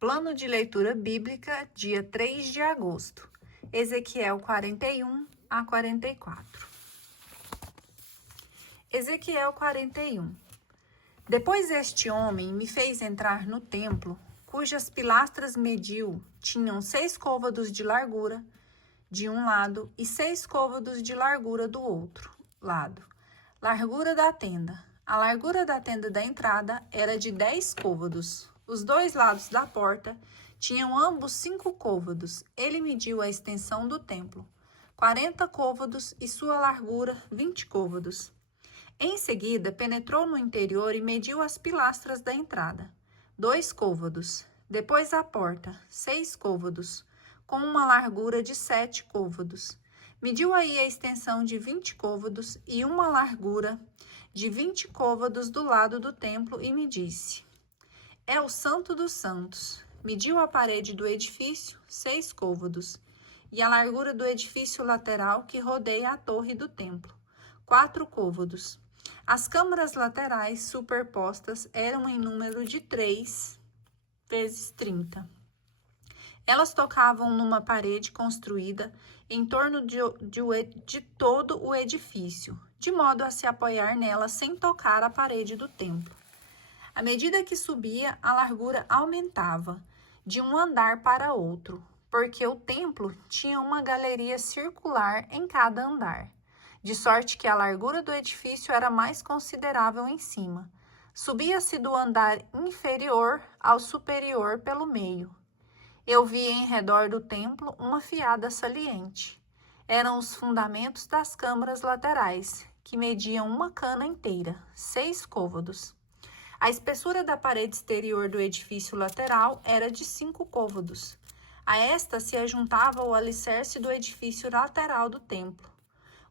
Plano de leitura bíblica, dia 3 de agosto. Ezequiel 41 a 44. Ezequiel 41. Depois este homem me fez entrar no templo, cujas pilastras tinham 6 côvados de largura de um lado e 6 côvados de largura do outro lado. Largura da tenda. A largura da tenda da entrada era de 10 côvados. Os 2 lados da porta tinham ambos 5 côvados. Ele mediu a extensão do templo, 40 côvados, e sua largura, 20 côvados. Em seguida, penetrou no interior e mediu as pilastras da entrada, 2 côvados. Depois a porta, 6 côvados, com uma largura de 7 côvados. Mediu aí a extensão de 20 côvados e uma largura de 20 côvados do lado do templo e me disse: é o Santo dos Santos. Mediu a parede do edifício, 6 côvados, e a largura do edifício lateral que rodeia a torre do templo, 4 côvados. As câmaras laterais superpostas eram em número de 3 vezes 30. Elas tocavam numa parede construída em torno de todo o edifício, de modo a se apoiar nela sem tocar a parede do templo. À medida que subia, a largura aumentava de um andar para outro, porque o templo tinha uma galeria circular em cada andar, de sorte que a largura do edifício era mais considerável em cima. Subia-se do andar inferior ao superior pelo meio. Eu vi em redor do templo uma fiada saliente. Eram os fundamentos das câmaras laterais, que mediam uma cana inteira, 6 côvados. A espessura da parede exterior do edifício lateral era de 5 côvados. A esta se ajuntava o alicerce do edifício lateral do templo.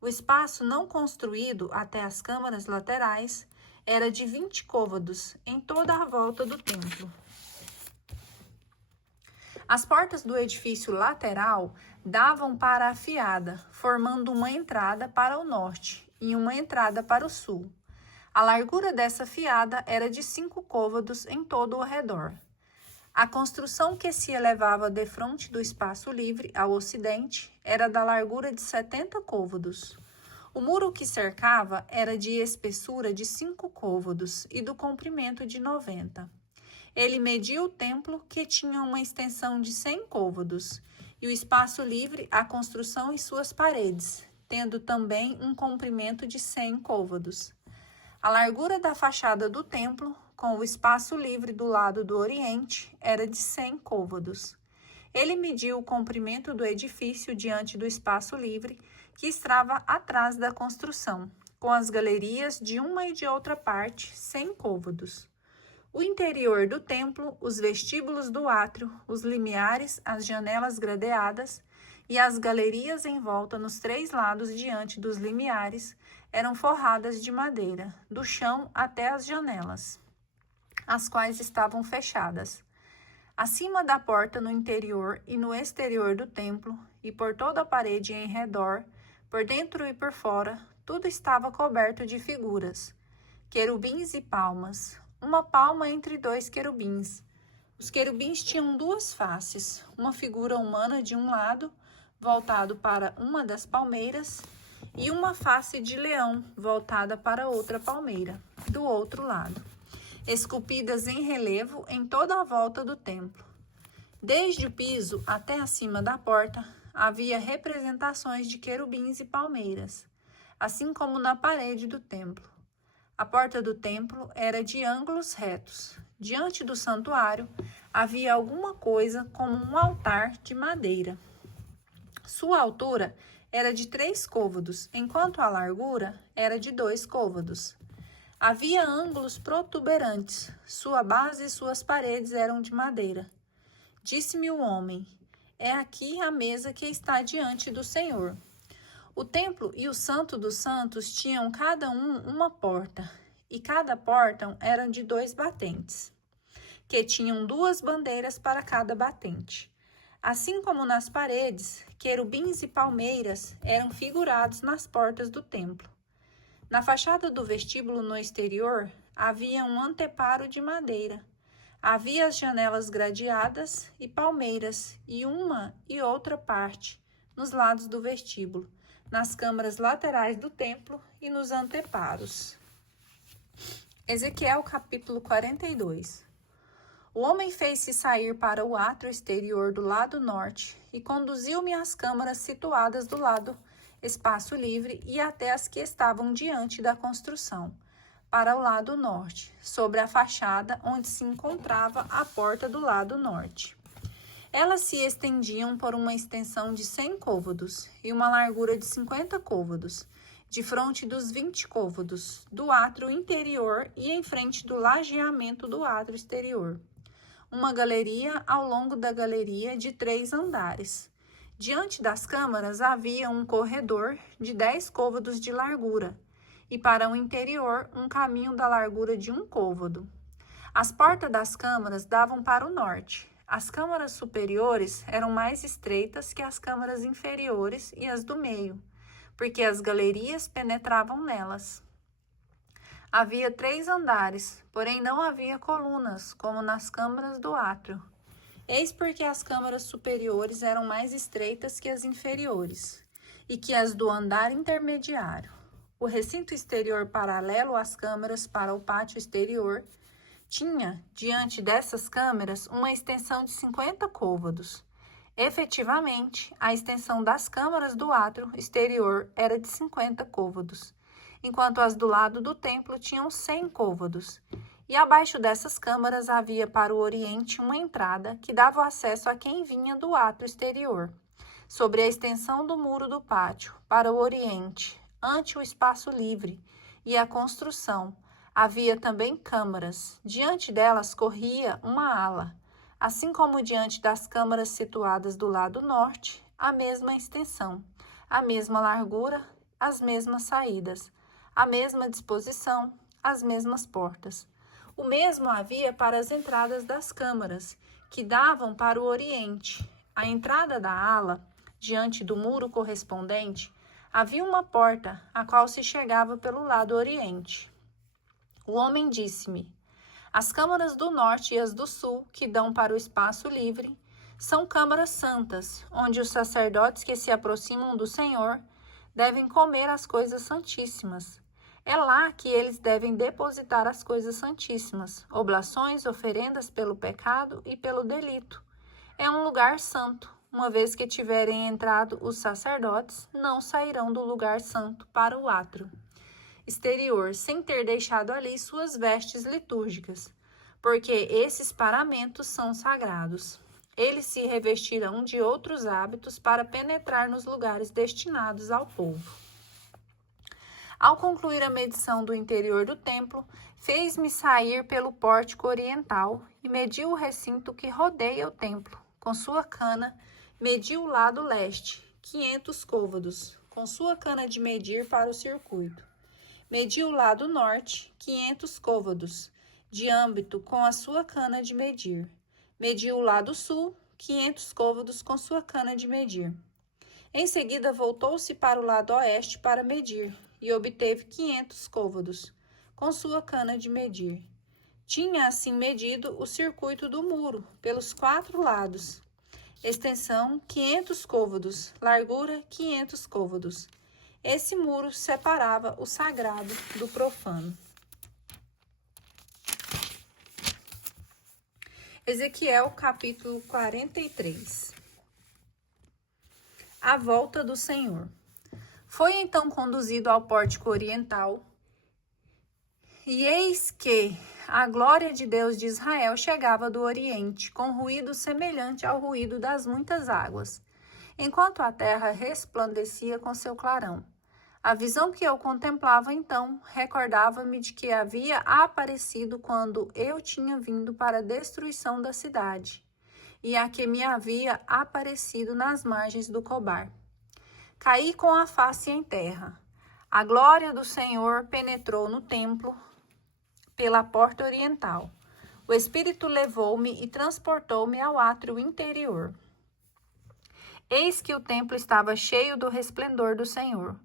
O espaço não construído até as câmaras laterais era de 20 côvados em toda a volta do templo. As portas do edifício lateral davam para a fiada, formando uma entrada para o norte e uma entrada para o sul. A largura dessa fiada era de 5 côvados em todo o redor. A construção que se elevava defronte do espaço livre ao ocidente era da largura de 70 côvados. O muro que cercava era de espessura de 5 côvados e do comprimento de 90. Ele mediu o templo, que tinha uma extensão de 100 côvados, e o espaço livre, a construção e suas paredes, tendo também um comprimento de 100 côvados. A largura da fachada do templo, com o espaço livre do lado do oriente, era de 100 côvados. Ele mediu o comprimento do edifício diante do espaço livre, que estava atrás da construção, com as galerias de uma e de outra parte, 100 côvados. O interior do templo, os vestíbulos do átrio, os limiares, as janelas gradeadas e as galerias em volta nos 3 lados diante dos limiares eram forradas de madeira, do chão até as janelas, as quais estavam fechadas. Acima da porta no interior e no exterior do templo, e por toda a parede em redor, por dentro e por fora, tudo estava coberto de figuras, querubins e palmas, uma palma entre 2 querubins. Os querubins tinham 2 faces, uma figura humana de um lado, voltado para uma das palmeiras, e uma face de leão, voltada para outra palmeira, do outro lado, esculpidas em relevo em toda a volta do templo. Desde o piso até acima da porta, havia representações de querubins e palmeiras, assim como na parede do templo. A porta do templo era de ângulos retos. Diante do santuário havia alguma coisa como um altar de madeira. Sua altura era de 3 côvados, enquanto a largura era de 2 côvados. Havia ângulos protuberantes. Sua base e suas paredes eram de madeira. Disse-me o homem: é aqui a mesa que está diante do Senhor. O templo e o Santo dos Santos tinham cada uma porta, e cada porta era de 2 batentes, que tinham 2 bandeiras para cada batente. Assim como nas paredes, querubins e palmeiras eram figurados nas portas do templo. Na fachada do vestíbulo no exterior, havia um anteparo de madeira. Havia as janelas gradeadas e palmeiras, e uma e outra parte, nos lados do vestíbulo, nas câmaras laterais do templo e nos anteparos. Ezequiel capítulo 42. O homem fez-se sair para o átrio exterior do lado norte e conduziu-me às câmaras situadas do lado espaço livre e até as que estavam diante da construção, para o lado norte, sobre a fachada onde se encontrava a porta do lado norte. Elas se estendiam por uma extensão de 100 côvados e uma largura de 50 côvados, de fronte dos 20 côvados do átrio interior e em frente do lajeamento do átrio exterior. Uma galeria ao longo da galeria de 3 andares. Diante das câmaras havia um corredor de 10 côvados de largura, e para o interior um caminho da largura de 1 côvado. As portas das câmaras davam para o norte. As câmaras superiores eram mais estreitas que as câmaras inferiores e as do meio, porque as galerias penetravam nelas. Havia 3 andares, porém não havia colunas, como nas câmaras do átrio. Eis porque as câmaras superiores eram mais estreitas que as inferiores, e que as do andar intermediário. O recinto exterior paralelo às câmaras para o pátio exterior tinha, diante dessas câmaras, uma extensão de 50 côvados. Efetivamente, a extensão das câmaras do átrio exterior era de 50 côvados, enquanto as do lado do templo tinham 100 côvados. E abaixo dessas câmaras havia para o oriente uma entrada que dava acesso a quem vinha do átrio exterior, sobre a extensão do muro do pátio, para o oriente, ante o espaço livre e a construção. Havia também câmaras. Diante delas corria uma ala, assim como diante das câmaras situadas do lado norte, a mesma extensão, a mesma largura, as mesmas saídas, a mesma disposição, as mesmas portas. O mesmo havia para as entradas das câmaras, que davam para o oriente. À entrada da ala, diante do muro correspondente, havia uma porta, a qual se chegava pelo lado oriente. O homem disse-me: as câmaras do norte e as do sul, que dão para o espaço livre, são câmaras santas, onde os sacerdotes que se aproximam do Senhor devem comer as coisas santíssimas. É lá que eles devem depositar as coisas santíssimas, oblações, oferendas pelo pecado e pelo delito. É um lugar santo. Uma vez que tiverem entrado os sacerdotes, não sairão do lugar santo para o átrio exterior, sem ter deixado ali suas vestes litúrgicas, porque esses paramentos são sagrados. Eles se revestirão de outros hábitos para penetrar nos lugares destinados ao povo. Ao concluir a medição do interior do templo, fez-me sair pelo pórtico oriental e mediu o recinto que rodeia o templo. Com sua cana, mediu o lado leste, 500 côvados, com sua cana de medir para o circuito. Mediu o lado norte, 500 côvados, de âmbito com a sua cana de medir. Mediu o lado sul, 500 côvados com sua cana de medir. Em seguida, voltou-se para o lado oeste para medir, e obteve 500 côvados, com sua cana de medir. Tinha assim medido o circuito do muro, pelos 4 lados. Extensão, 500 côvados, largura, 500 côvados. Esse muro separava o sagrado do profano. Ezequiel, capítulo 43. A volta do Senhor. Foi então conduzido ao pórtico oriental, e eis que a glória de Deus de Israel chegava do oriente, com ruído semelhante ao ruído das muitas águas, enquanto a terra resplandecia com seu clarão. A visão que eu contemplava então recordava-me de que havia aparecido quando eu tinha vindo para a destruição da cidade, e a que me havia aparecido nas margens do Cobar. Caí com a face em terra. A glória do Senhor penetrou no templo pela porta oriental. O Espírito levou-me e transportou-me ao átrio interior. Eis que o templo estava cheio do resplendor do Senhor.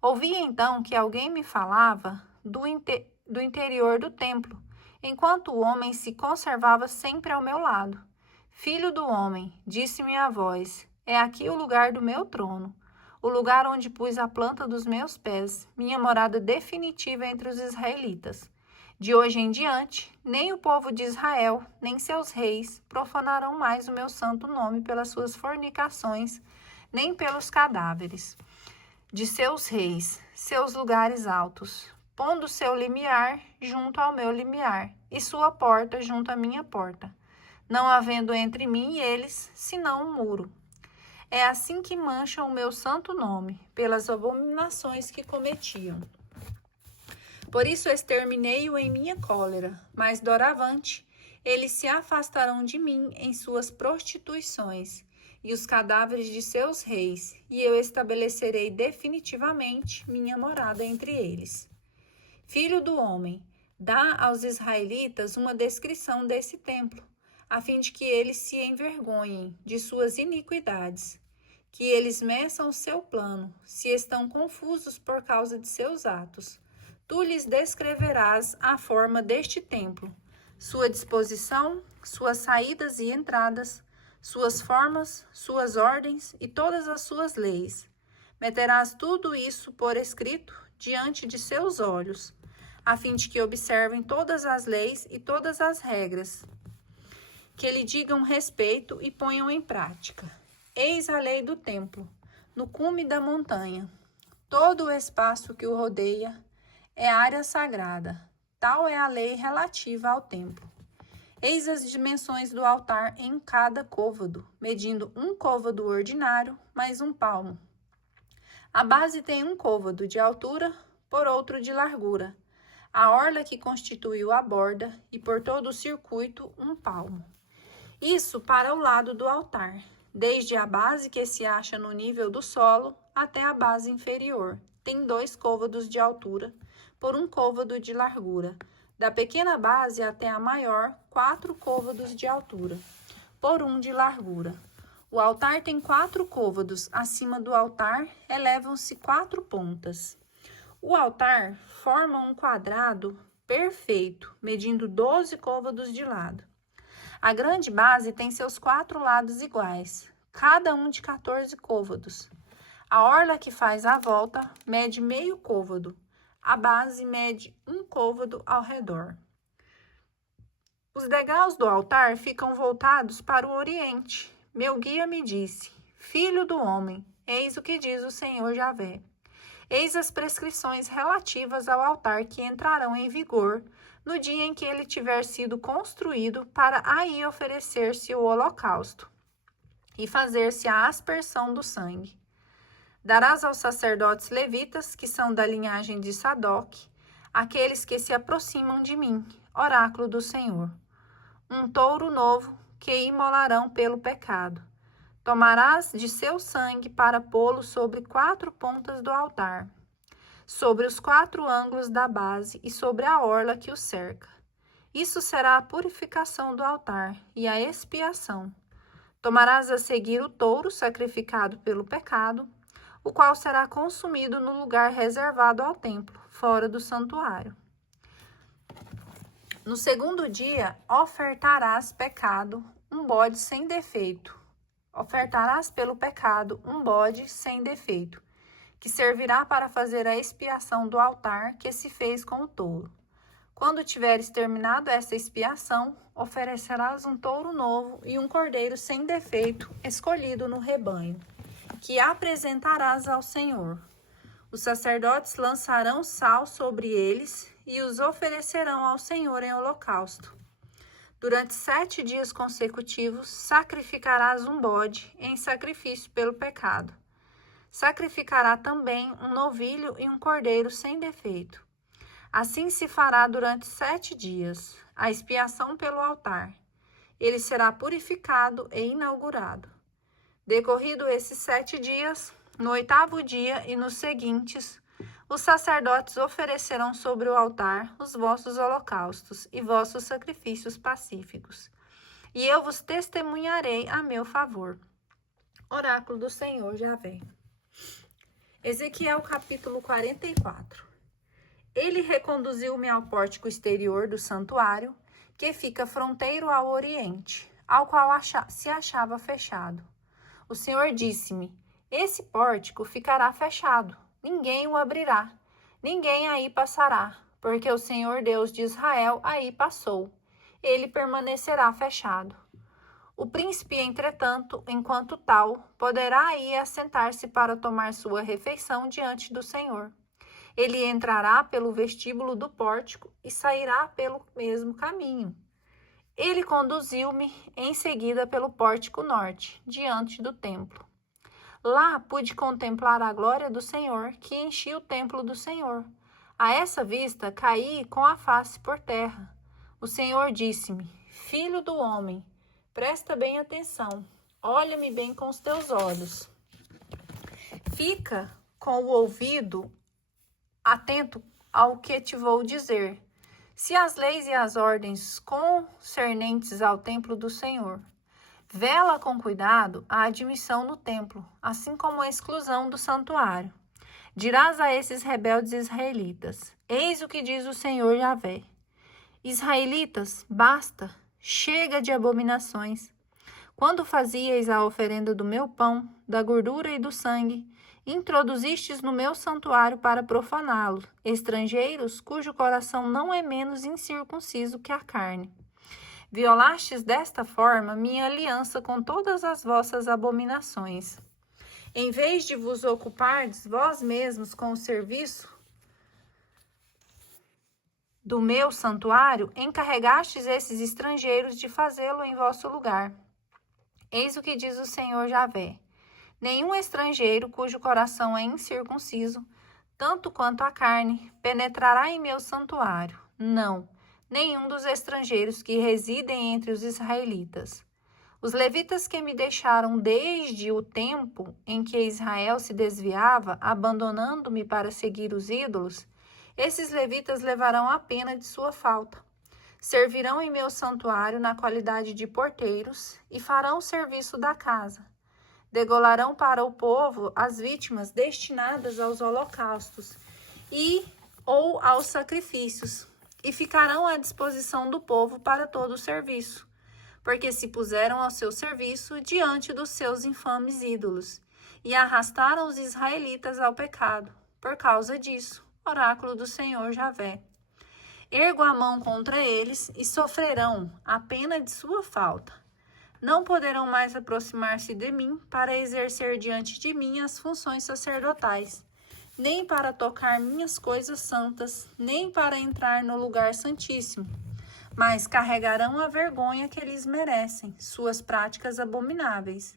Ouvi então que alguém me falava do interior do templo enquanto o homem se conservava sempre ao meu lado. Filho do homem, disse-me a voz, é aqui o lugar do meu trono, o lugar onde pus a planta dos meus pés, minha morada definitiva entre os israelitas. De hoje em diante, nem o povo de Israel, nem seus reis profanarão mais o meu santo nome pelas suas fornicações, nem pelos cadáveres de seus reis, seus lugares altos, pondo seu limiar junto ao meu limiar, e sua porta junto à minha porta, não havendo entre mim e eles, senão um muro. É assim que mancham o meu santo nome, pelas abominações que cometiam. Por isso exterminei-o em minha cólera, mas doravante eles se afastarão de mim em suas prostituições, e os cadáveres de seus reis, e eu estabelecerei definitivamente minha morada entre eles. Filho do homem, dá aos israelitas uma descrição desse templo, a fim de que eles se envergonhem de suas iniquidades, que eles meçam o seu plano, se estão confusos por causa de seus atos. Tu lhes descreverás a forma deste templo, sua disposição, suas saídas e entradas, suas formas, suas ordens e todas as suas leis. Meterás tudo isso por escrito diante de seus olhos, a fim de que observem todas as leis e todas as regras, que lhe digam respeito e ponham em prática. Eis a lei do templo, no cume da montanha. Todo o espaço que o rodeia é área sagrada. Tal é a lei relativa ao templo. Eis as dimensões do altar em cada côvado, medindo um côvado ordinário mais um palmo. A base tem um côvado de altura por outro de largura. A orla que constituiu a borda e por todo o circuito um palmo. Isso para o lado do altar, desde a base que se acha no nível do solo até a base inferior. Tem 2 côvados de altura por um côvado de largura. Da pequena base até a maior, 4 côvados de altura, por um de largura. O altar tem 4 côvados. Acima do altar, elevam-se 4 pontas. O altar forma um quadrado perfeito, medindo 12 côvados de lado. A grande base tem seus 4 lados iguais, cada um de 14 côvados. A orla que faz a volta mede meio côvado. A base mede um côvado ao redor. Os degraus do altar ficam voltados para o oriente. Meu guia me disse, filho do homem, eis o que diz o Senhor Javé. Eis as prescrições relativas ao altar que entrarão em vigor no dia em que ele tiver sido construído para aí oferecer-se o holocausto e fazer-se a aspersão do sangue. Darás aos sacerdotes levitas, que são da linhagem de Sadoc, aqueles que se aproximam de mim, oráculo do Senhor, um touro novo que imolarão pelo pecado. Tomarás de seu sangue para pô-lo sobre 4 pontas do altar, sobre os 4 ângulos da base e sobre a orla que o cerca. Isso será a purificação do altar e a expiação. Tomarás a seguir o touro sacrificado pelo pecado, o qual será consumido no lugar reservado ao templo, fora do santuário. No segundo dia, ofertarás pecado, um bode sem defeito. Ofertarás pelo pecado um bode sem defeito, que servirá para fazer a expiação do altar que se fez com o touro. Quando tiveres terminado essa expiação, oferecerás um touro novo e um cordeiro sem defeito, escolhido no rebanho, que apresentarás ao Senhor. Os sacerdotes lançarão sal sobre eles e os oferecerão ao Senhor em holocausto. Durante 7 dias consecutivos, sacrificarás um bode em sacrifício pelo pecado. Sacrificará também um novilho e um cordeiro sem defeito. Assim se fará durante 7 dias, a expiação pelo altar. Ele será purificado e inaugurado. Decorrido esses 7 dias, no 8º dia e nos seguintes, os sacerdotes oferecerão sobre o altar os vossos holocaustos e vossos sacrifícios pacíficos, e eu vos testemunharei a meu favor. Oráculo do Senhor Javé. Ezequiel capítulo 44. Ele reconduziu-me ao pórtico exterior do santuário, que fica fronteiro ao oriente, ao qual se achava fechado. O Senhor disse-me: esse pórtico ficará fechado, ninguém o abrirá, ninguém aí passará, porque o Senhor Deus de Israel aí passou. Ele permanecerá fechado. O príncipe, entretanto, enquanto tal, poderá aí assentar-se para tomar sua refeição diante do Senhor. Ele entrará pelo vestíbulo do pórtico e sairá pelo mesmo caminho. Ele conduziu-me em seguida pelo pórtico norte, diante do templo. Lá pude contemplar a glória do Senhor, que enchia o templo do Senhor. A essa vista caí com a face por terra. O Senhor disse-me: filho do homem, presta bem atenção, olha-me bem com os teus olhos. Fica com o ouvido atento ao que te vou dizer. Se as leis e as ordens concernentes ao templo do Senhor, vela com cuidado a admissão no templo, assim como a exclusão do santuário. Dirás a esses rebeldes israelitas: eis o que diz o Senhor Yahvé. Israelitas, basta, chega de abominações. Quando fazíeis a oferenda do meu pão, da gordura e do sangue, introduzistes no meu santuário para profaná-lo, estrangeiros cujo coração não é menos incircunciso que a carne. Violastes desta forma minha aliança com todas as vossas abominações. Em vez de vos ocupardes vós mesmos com o serviço do meu santuário, encarregastes esses estrangeiros de fazê-lo em vosso lugar. Eis o que diz o Senhor Yahvé: nenhum estrangeiro cujo coração é incircunciso, tanto quanto a carne, penetrará em meu santuário. Não, nenhum dos estrangeiros que residem entre os israelitas. Os levitas que me deixaram desde o tempo em que Israel se desviava, abandonando-me para seguir os ídolos, esses levitas levarão a pena de sua falta. Servirão em meu santuário na qualidade de porteiros e farão o serviço da casa. Degolarão para o povo as vítimas destinadas aos holocaustos ou aos sacrifícios, e ficarão à disposição do povo para todo o serviço, porque se puseram ao seu serviço diante dos seus infames ídolos, e arrastaram os israelitas ao pecado. Por causa disso, oráculo do Senhor Yahvé: ergo a mão contra eles e sofrerão a pena de sua falta. Não poderão mais aproximar-se de mim para exercer diante de mim as funções sacerdotais, nem para tocar minhas coisas santas, nem para entrar no lugar santíssimo, mas carregarão a vergonha que lhes merecem, suas práticas abomináveis.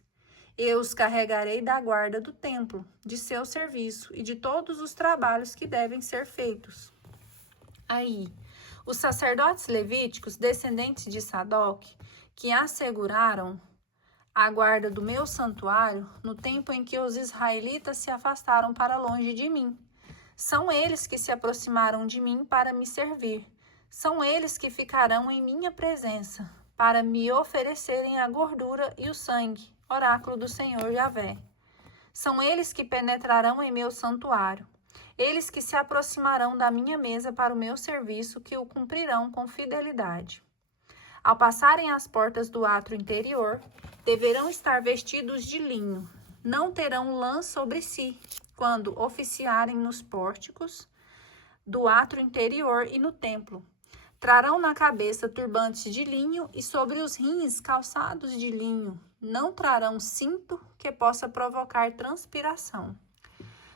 Eu os carregarei da guarda do templo, de seu serviço e de todos os trabalhos que devem ser feitos. Aí, os sacerdotes levíticos, descendentes de Sadoc, que asseguraram a guarda do meu santuário no tempo em que os israelitas se afastaram para longe de mim. São eles que se aproximaram de mim para me servir. São eles que ficarão em minha presença, para me oferecerem a gordura e o sangue, oráculo do Senhor Yahvé. São eles que penetrarão em meu santuário. Eles que se aproximarão da minha mesa para o meu serviço, que o cumprirão com fidelidade. Ao passarem as portas do átrio interior, deverão estar vestidos de linho. Não terão lã sobre si, quando oficiarem nos pórticos do átrio interior e no templo. Trarão na cabeça turbantes de linho e sobre os rins calçados de linho. Não trarão cinto que possa provocar transpiração.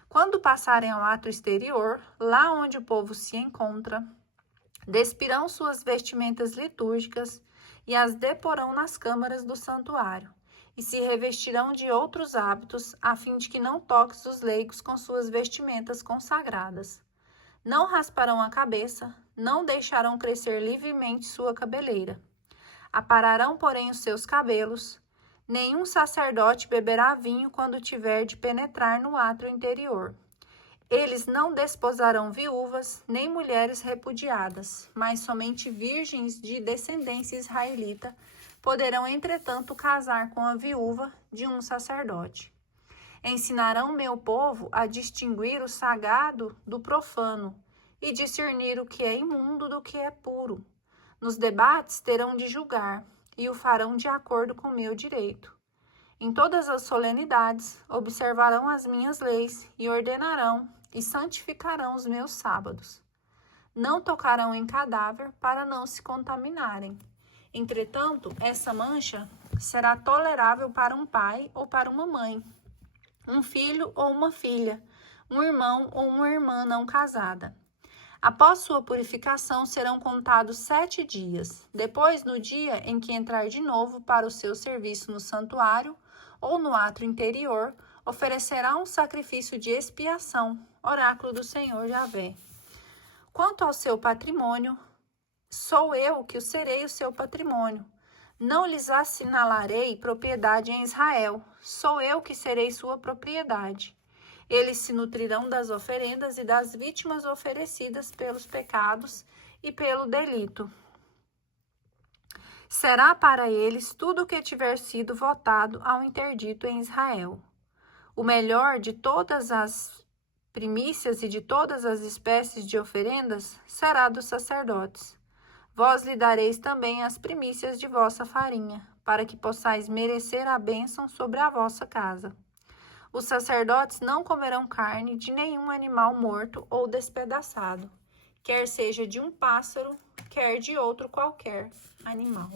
Quando passarem ao átrio exterior, lá onde o povo se encontra, despirão suas vestimentas litúrgicas e as deporão nas câmaras do santuário, e se revestirão de outros hábitos, a fim de que não toques os leigos com suas vestimentas consagradas. Não rasparão a cabeça, não deixarão crescer livremente sua cabeleira. Apararão, porém, os seus cabelos. Nenhum sacerdote beberá vinho quando tiver de penetrar no átrio interior. Eles não desposarão viúvas, nem mulheres repudiadas, mas somente virgens de descendência israelita poderão, entretanto, casar com a viúva de um sacerdote. Ensinarão meu povo a distinguir o sagrado do profano, e discernir o que é imundo do que é puro. Nos debates terão de julgar, e o farão de acordo com meu direito. Em todas as solenidades observarão as minhas leis e ordenarão e santificarão os meus sábados. Não tocarão em cadáver para não se contaminarem. Entretanto, essa mancha será tolerável para um pai ou para uma mãe, um filho ou uma filha, um irmão ou uma irmã não casada. Após sua purificação, serão contados 7 dias. Depois, no dia em que entrar de novo para o seu serviço no santuário ou no átrio interior, oferecerá um sacrifício de expiação, oráculo do Senhor Javé. Quanto ao seu patrimônio, sou eu que serei o seu patrimônio. Não lhes assinalarei propriedade em Israel, sou eu que serei sua propriedade. Eles se nutrirão das oferendas e das vítimas oferecidas pelos pecados e pelo delito. Será para eles tudo o que tiver sido votado ao interdito em Israel. O melhor de todas as primícias e de todas as espécies de oferendas será dos sacerdotes. Vós lhe dareis também as primícias de vossa farinha, para que possais merecer a bênção sobre a vossa casa. Os sacerdotes não comerão carne de nenhum animal morto ou despedaçado, quer seja de um pássaro, quer de outro qualquer animal.